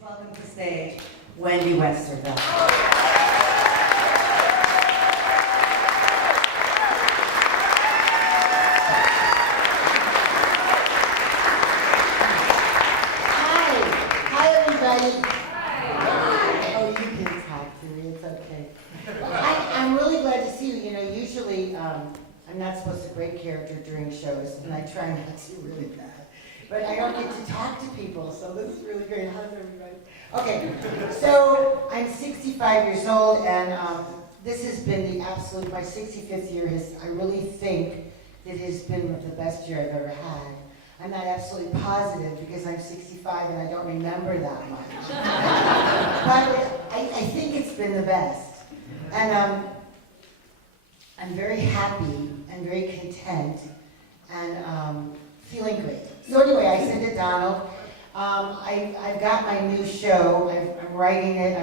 welcome to the stage, Wendy Westerwelle. Hi, everybody. Hi. Oh, you can talk to me. It's okay. I'm really glad to see you. You know, usually I'm not supposed to break character during shows, and I try not to really bad. But I don't get to talk to people, so this is really great. How's everybody? Okay, so I'm 65 years old, and this has been the absolute, my 65th year I really think it has been the best year I've ever had. I'm not absolutely positive because I'm 65 and I don't remember that much. But I think it's been the best. And I'm very happy and very content and feeling great. So anyway, I said to Donald, I've got my new show. I'm writing it.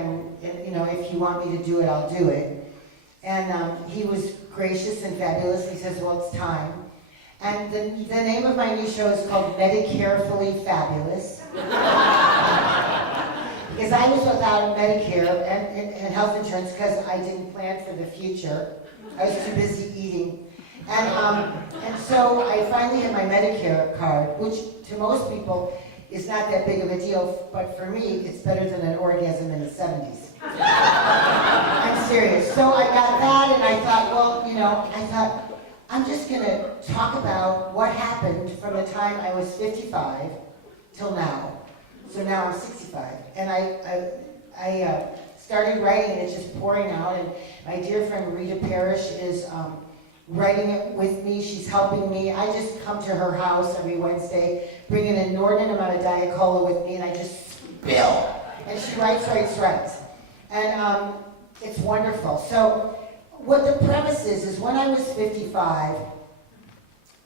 You know, if you want me to do it, I'll do it. And he was gracious and fabulous. He says, well, it's time. And the name of my new show is called Medicare-fully Fabulous. Because I was without Medicare and health insurance because I didn't plan for the future. I was too busy eating. And so I finally had my Medicare card, which to most people is not that big of a deal, but for me, it's better than an orgasm in the 70s. I'm serious. So I got that, and I thought, well, you know, I'm just going to talk about what happened from the time I was 55 till now. So now I'm 65. And I started writing, and it's just pouring out, and my dear friend Rita Parrish is writing it with me. She's helping me. I just come to her house every Wednesday, bring an inordinate amount of Diet Cola with me, and I just spill. And she writes. And it's wonderful. So what the premise is when I was 55,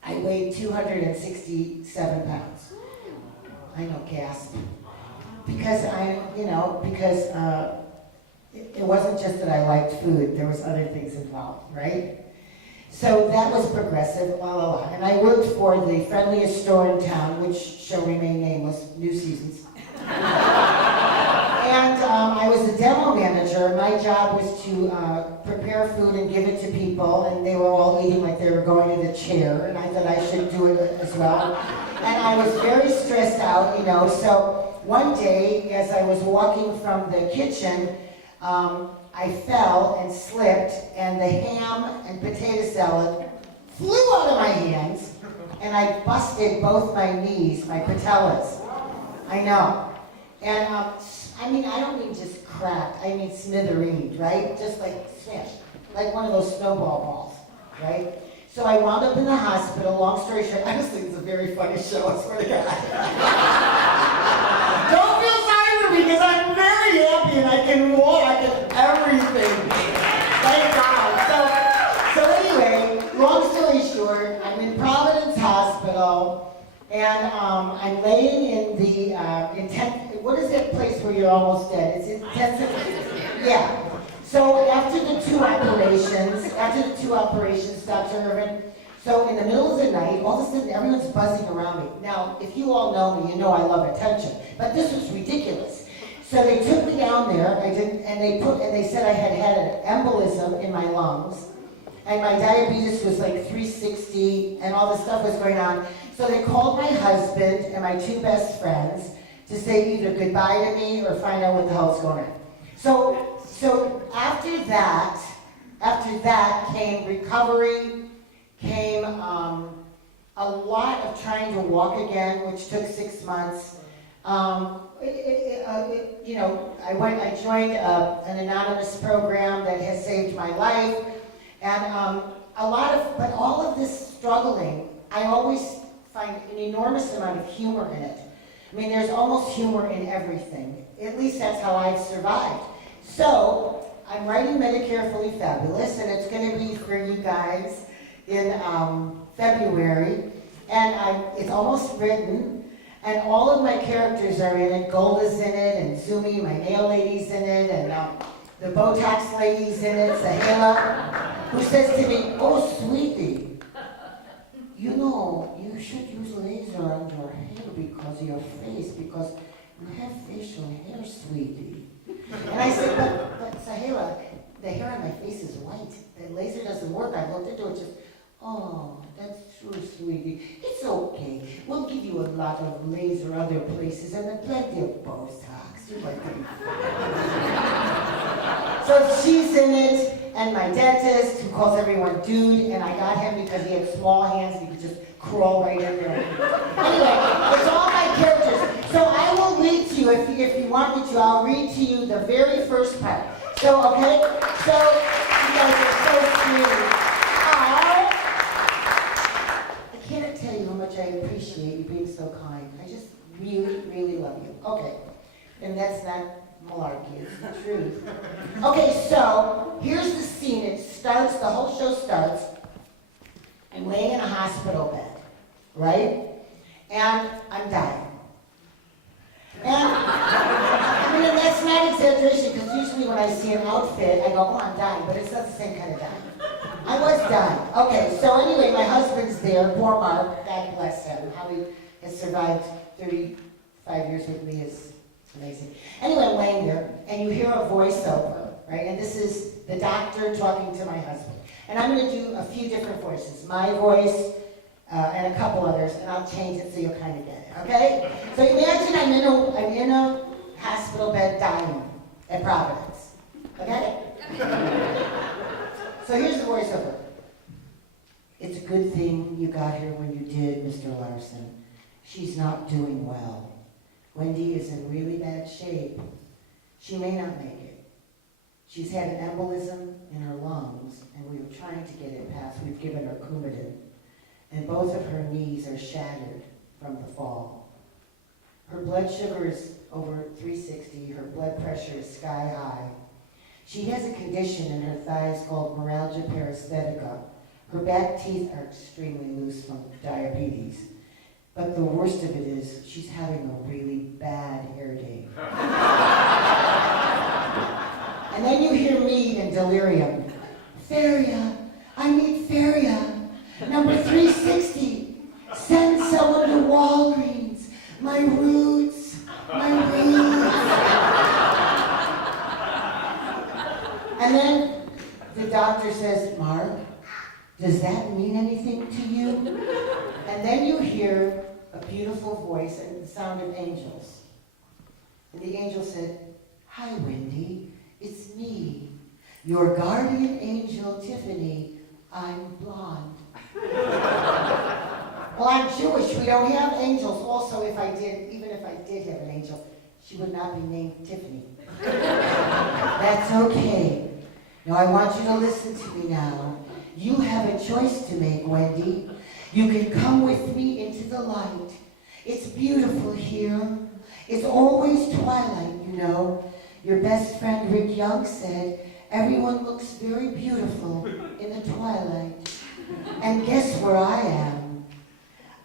I weighed 267 pounds. I know, gasp. Because it wasn't just that I liked food, there was other things involved, right? So that was progressive, And I worked for the friendliest store in town, which shall remain nameless, New Seasons. And I was a demo manager. My job was to prepare food and give it to people, and they were all eating like they were going to the chair, and I thought I should do it as well. And I was very stressed out, you know, so one day, as I was walking from the kitchen, I fell and slipped, and the ham and potato salad flew out of my hands, and I busted both my knees, my patellas. I know. And I don't mean just cracked, I mean smithereened, right? Just like smashed, like one of those snowball balls, right? So I wound up in the hospital. Long story short, I just think it's a very funny show, I swear to God. Don't feel sorry for me, because I'm very happy and I can walk and everything. Thank God. So anyway, long story short, I'm in Providence Hospital, and I'm laying in the what is that place where you're almost dead? It's intensive. Yeah. So after the two operations, Dr. Irvin, so in the middle of the night, all of a sudden everyone's buzzing around me. Now, if you all know me, you know I love attention, but this was ridiculous. So they took me down there, and they said I had an embolism in my lungs, and my diabetes was like 360, and all this stuff was going on. So they called my husband and my two best friends to say either goodbye to me or find out what the hell's going on. So after that came recovery, came a lot of trying to walk again, which took 6 months. You know, I joined an anonymous program that has saved my life, and but all of this struggling, I always find an enormous amount of humor in it. I mean, there's almost humor in everything. At least that's how I've survived. So I'm writing Medicare-fully Fabulous, and it's going to be for you guys in February, and it's almost written, and all of my characters are in it. Golda's in it, and Zumi, my nail lady's in it, and the Botox lady's in it, Sahela, who says to me, oh, sweetie, you know, you should use laser on your hair because of your face, because you have face artificial hair, sweetie. And I said, but Sahela, the hair on my face is white. The laser doesn't work. I looked into it just, oh, that's true, sweetie. It's okay. We'll give you a lot of laser other places and then plenty of Botox. You might be fine. So she's in it, and my dentist, who calls everyone dude, and I got him because he had small hands, he could just crawl right in there. Anyway, it's all my characters. So I will read to you, if you want me to, I'll read to you the very first part. So, okay? So, you guys are so sweet. I can't tell you how much I appreciate you being so kind. I just really, really love you. Okay. And that's not malarkey, it's the truth. Okay, so here's the scene. It starts, the whole show starts. I'm laying in a hospital bed, right? And I'm dying. And I mean, that's not exaggeration, because usually when I see an outfit, I go, oh, I'm dying, but it's not the same kind of dying. I was dying. Okay, so anyway, my husband's there, poor Mark, God bless him. How he has survived 35 years with me is amazing. Anyway, I'm laying there, and you hear a voiceover, right? And this is the doctor talking to my husband. And I'm going to do a few different voices. My voice, and a couple others, and I'll change it so you'll kind of get it, okay? So imagine I'm in a hospital bed dying at Providence, okay? So here's the voiceover. It's a good thing you got here when you did, Mr. Larson. She's not doing well. Wendy is in really bad shape. She may not make it. She's had an embolism in her lungs, and we were trying to get it passed. We've given her Coumadin. And both of her knees are shattered from the fall. Her blood sugar is over 360. Her blood pressure is sky high. She has a condition in her thighs called meralgia paresthetica. Her back teeth are extremely loose from diabetes. But the worst of it is she's having a really bad hair day. And then you hear me in delirium. Feria, I need Feria. Number 360, send someone to Walgreens. My roots, my roots. And then the doctor says, Mark, does that mean anything to you? And then you hear a beautiful voice and the sound of angels. And the angel said, hi, Wendy, it's me, your guardian angel, Tiffany. I'm blonde. Well, I'm Jewish. We don't have angels. Also, even if I did have an angel, she would not be named Tiffany. That's okay. Now, I want you to listen to me now. You have a choice to make, Wendy. You can come with me into the light. It's beautiful here. It's always twilight, you know. Your best friend Rick Young said, everyone looks very beautiful in the twilight. And guess where I am?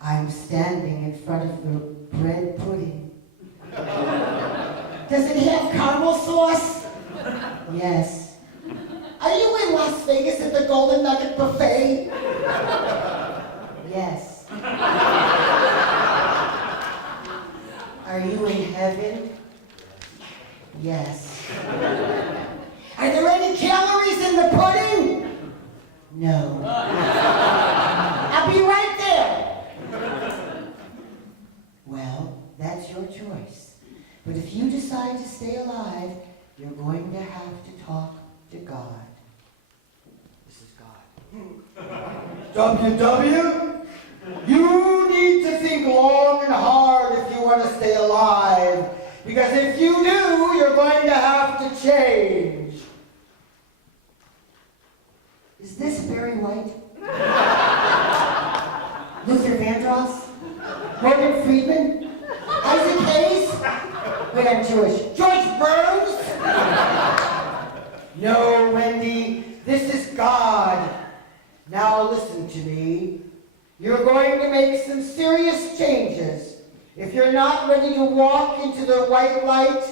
I'm standing in front of the bread pudding. Does it have caramel sauce? Yes. Are you in Las Vegas at the Golden Nugget Buffet? Yes. Are you in heaven? Yes. Are there any calories in the pudding? No. I'll be right there. Well, that's your choice. But if you decide to stay alive, you're going to have to talk to God. This is God. WW, you need to think long and hard if you want to stay alive. Because if you do, you're going to have to change. Is this Barry White? Luther Vandross? Morgan Friedman? Isaac Hayes? Wait, I'm Jewish. George Burns? No, Wendy, this is God. Now listen to me. You're going to make some serious changes. If you're not ready to walk into the white light,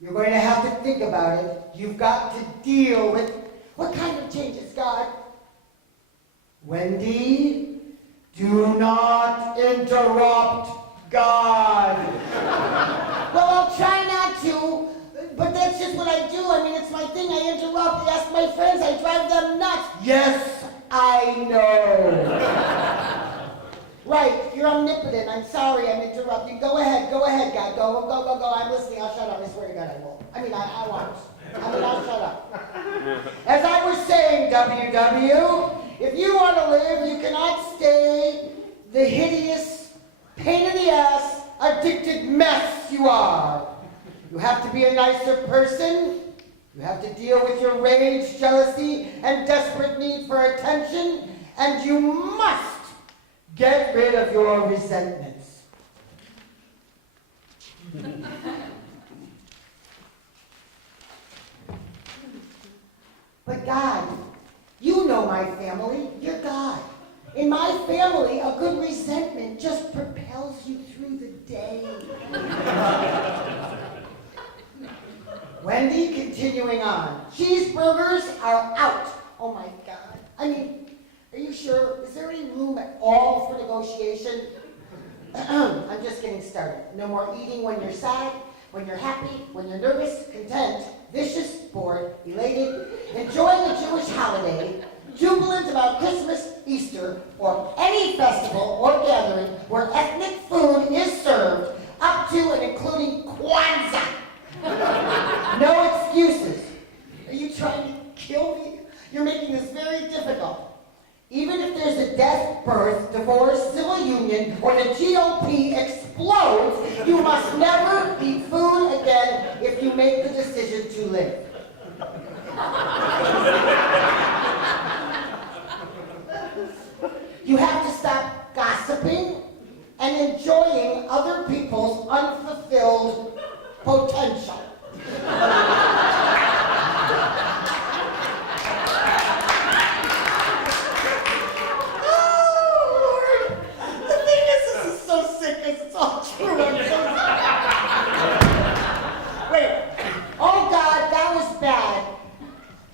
you're going to have to think about it. You've got to deal with what kind of changes, God? Wendy, do not interrupt God. Well, I'll my friends, I drive them nuts. Yes, I know. Right, you're omnipotent. I'm sorry, I'm interrupting. Go ahead, God. Go. I'm listening. I'll shut up. I swear to God I won't. I won't. I'll shut up. As I was saying, WW, if you want to live, you cannot stay the hideous, pain in the ass, addicted mess you are. You have to be a nicer person. You have to deal with your rage, jealousy, and desperate need for attention. And you must get rid of your resentments. But God, you know my family. You're God. In my family, a good resentment just propels you through the day. Wendy, continuing on. Cheeseburgers are out. Oh my God. Are you sure? Is there any room at all for negotiation? I'm just getting started. No more eating when you're sad, when you're happy, when you're nervous, content, vicious, bored, elated, enjoying a Jewish holiday, jubilant about Christmas, Easter, or any festival or gathering where ethnic food is served, up to and including Kwanzaa. No excuses. Are you trying to kill me? You're making this very difficult. Even if there's a death, birth, divorce, civil union, or the GOP explodes, you must never eat food again if you make the decision to live. You have to stop gossiping and enjoying other people's unfulfilled potential.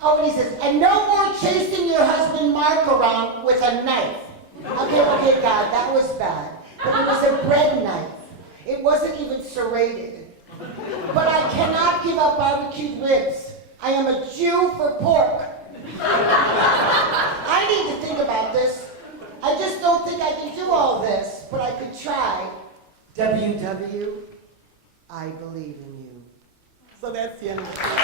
Oh, and he says, and no more chasing your husband Mark around with a knife. Okay, God, that was bad. But it was a bread knife. It wasn't even serrated. But I cannot give up barbecued ribs. I am a Jew for pork. I need to think about this. I just don't think I can do all this, but I could try. WW, I believe in you. So that's the end of the story.